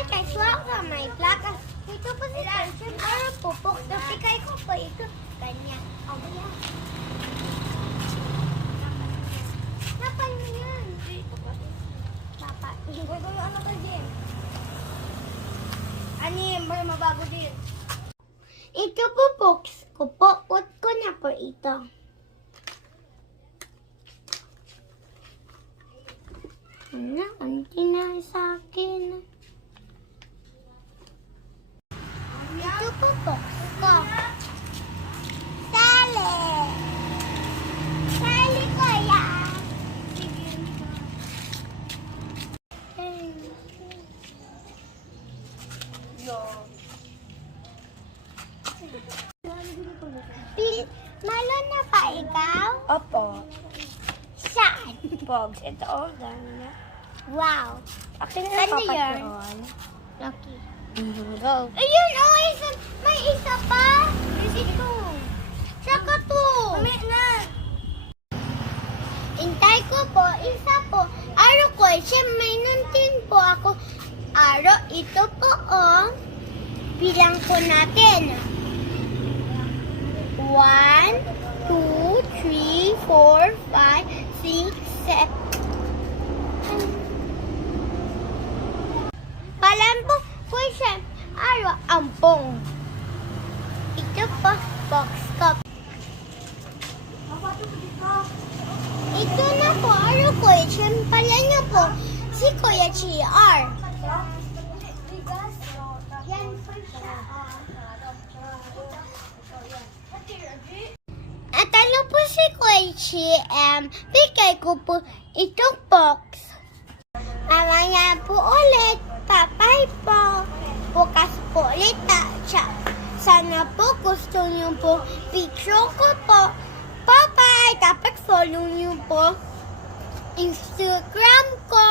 Hi guys, welcome my vlog. Ito po si Tension para pupok. Napikay ko po ito. Ganyan. O, ganyan. Napan mo yan. Papa. Ito yung ano ka din. Ani, may mabago din. Ito po box ko po. Put ko na po ito. Ano, konti na sa akin. Ito po box ko. Sali! Sali ko yan! Malo na pa ikaw? Opo. Saan? Pogs. Ito all done na. Wow! Akin na Ano papat yan? yun. Lucky. Go. Ayun! Oh, may isa pa! Ito. Saka to! Mamaya na! Intay ko po, isa po. Aro ko, siya may nuntin po ako. Aro, ito po, oh. Bilang po natin. 1, 2, 3, 4, 5, 6, 7. Palampo po siya. Aro, ampong. Ito po, box cup. Ito na po, aro ko. Siya pala niya po. Si Kuya CR. Yan po siya. At ano po si Kuya CM? Bigay ko po itong box. Mamaya po ulit. Bye-bye po. Bukas po ulit siya. Sana po gusto niyo po picture ko po. Bye-bye. Dapat follow niyo po Instagram ko.